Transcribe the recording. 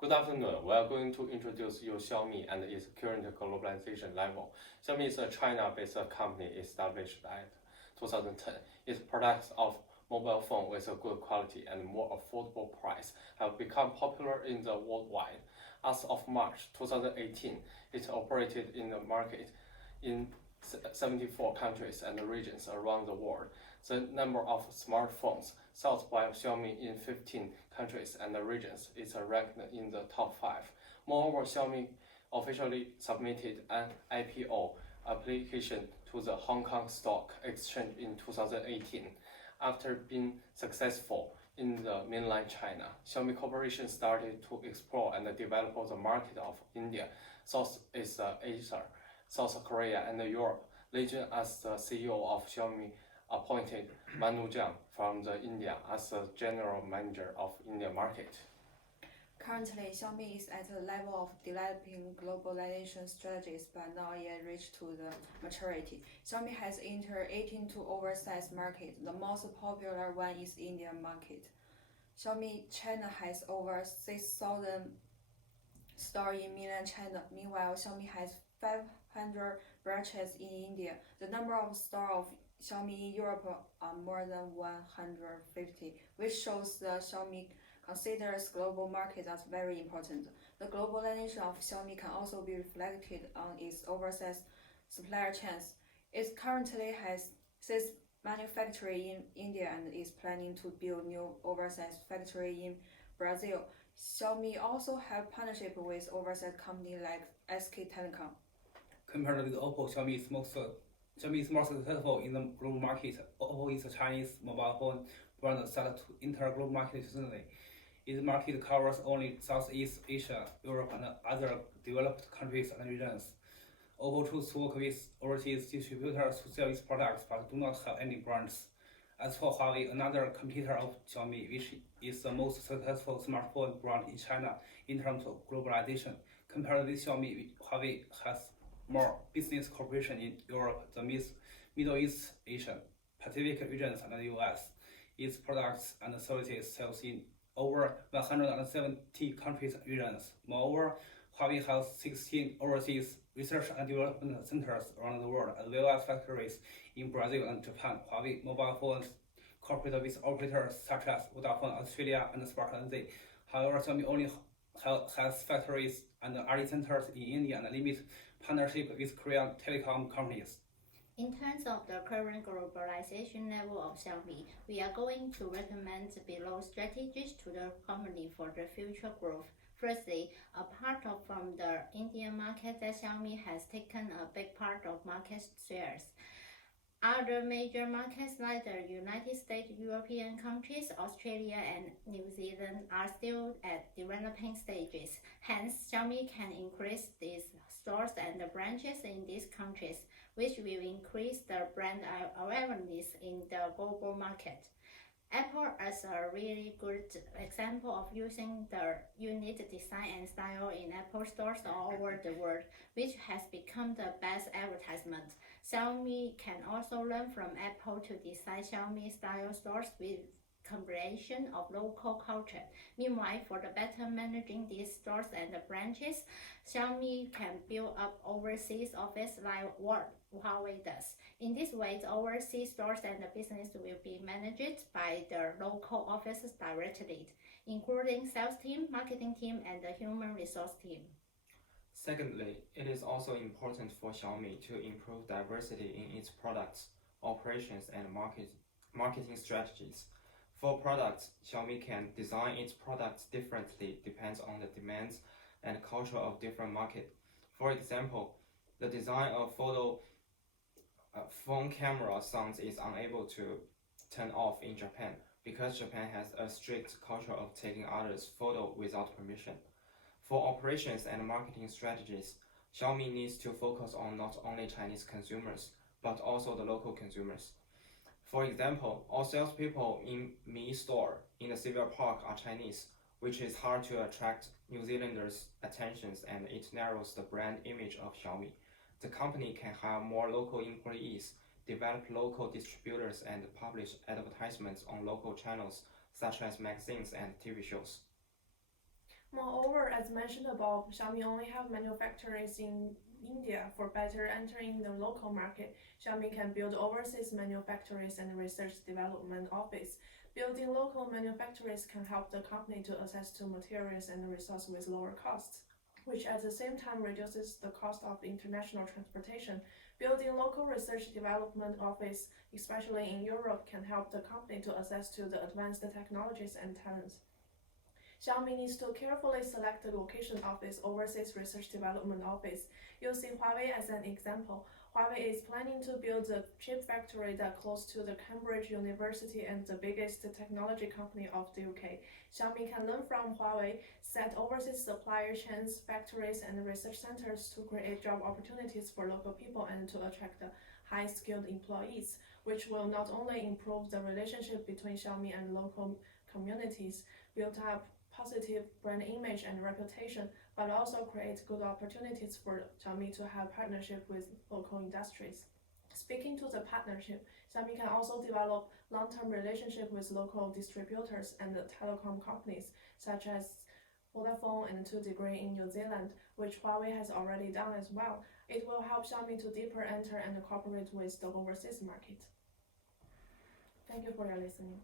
Good afternoon. We are going to introduce you Xiaomi and its current globalization level. Xiaomi is a China-based company established at 2010. Its products of mobile phone with a good quality and more affordable price have become popular in the worldwide. As of March 2018, it operated in the market in 74 countries and regions around the world. The number of smartphones sold by Xiaomi in 15 countries and regions is ranked in the top 5. Moreover, Xiaomi officially submitted an IPO application to the Hong Kong Stock Exchange in 2018. After being successful in the mainland China, Xiaomi Corporation started to explore and develop the market of India, Southeast Asia, South Korea, and Europe region. As the CEO of Xiaomi appointed Manu Jiang from India as the general manager of India market. Currently, Xiaomi is at the level of developing globalization strategies but not yet reached to the maturity. Xiaomi has entered 18 to overseas market. The most popular one is Indian market. Xiaomi China has over 6,000 stores in mainland China. Meanwhile, Xiaomi has 500 branches in India. The number of stores of Xiaomi in Europe are more than 150, which shows that Xiaomi considers global market as very important. The globalization of Xiaomi can also be reflected on its overseas supplier chains. It currently has 6 manufacturers in India and is planning to build new overseas factory in Brazil. Xiaomi also have partnership with overseas companies like SK Telecom. Compared with Oppo, Xiaomi is more successful in the global market. Oppo is a Chinese mobile phone brand set to enter global market recently. Its market covers only Southeast Asia, Europe, and other developed countries and regions. Oppo chose to work with overseas distributors to sell its products but do not have any brands. As for Huawei, another competitor of Xiaomi, which is the most successful smartphone brand in China in terms of globalization. Compared with Xiaomi, Huawei has more business cooperation in Europe, the Middle East, Asia, Pacific regions, and the US. Its products and services sales in over 170 countries and regions. Moreover, Huawei has 16 overseas research and development centers around the world, as well as factories in Brazil and Japan. Huawei mobile phones cooperate with operators such as Vodafone Australia and Spark NZ. However, Xiaomi only has factories and R&D centers in India and limit partnership with Korean telecom companies. In terms of the current globalization level of Xiaomi, we are going to recommend below strategies to the company for the future growth. Firstly, apart from the Indian market, that Xiaomi has taken a big part of market shares. Other major markets like the United States, European countries, Australia, and New Zealand are still at developing stages. Hence, Xiaomi can increase its stores and branches in these countries, which will increase the brand awareness in the global market. Apple is a really good example of using the unique design and style in Apple stores all over the world, which has become the best advertisement. Xiaomi can also learn from Apple to design Xiaomi style stores with combination of local culture. Meanwhile, for the better managing these stores and the branches, Xiaomi can build up overseas office like what Huawei does. In this way, the overseas stores and the business will be managed by the local offices directly, including sales team, marketing team, and the human resource team. Secondly, it is also important for Xiaomi to improve diversity in its products, operations, and marketing strategies. For products, Xiaomi can design its products differently depends on the demands and culture of different markets. For example, the design of phone camera sounds is unable to turn off in Japan because Japan has a strict culture of taking others' photo without permission. For operations and marketing strategies, Xiaomi needs to focus on not only Chinese consumers, but also the local consumers. For example, all salespeople in Mi store in the Silver Park are Chinese, which is hard to attract New Zealanders' attentions, and it narrows the brand image of Xiaomi. The company can hire more local employees, develop local distributors, and publish advertisements on local channels such as magazines and TV shows. Moreover, as mentioned above, Xiaomi only have manufacturers in India. For better entering the local market, Xiaomi can build overseas manufacturers and research development office. Building local manufacturers can help the company to access to materials and resources with lower costs, which at the same time reduces the cost of international transportation. Building local research development office, especially in Europe, can help the company to access to the advanced technologies and talents. Xiaomi needs to carefully select the location of its overseas research development office. Using Huawei as an example, Huawei is planning to build a chip factory that close to the Cambridge University and the biggest technology company of the UK. Xiaomi can learn from Huawei, set overseas supplier chains, factories, and research centers to create job opportunities for local people and to attract high-skilled employees, which will not only improve the relationship between Xiaomi and local communities, build up positive brand image and reputation, but also create good opportunities for Xiaomi to have partnership with local industries. Speaking to the partnership, Xiaomi can also develop long-term relationship with local distributors and telecom companies, such as Vodafone and 2degree in New Zealand, which Huawei has already done as well. It will help Xiaomi to deeper enter and cooperate with the overseas market. Thank you for your listening.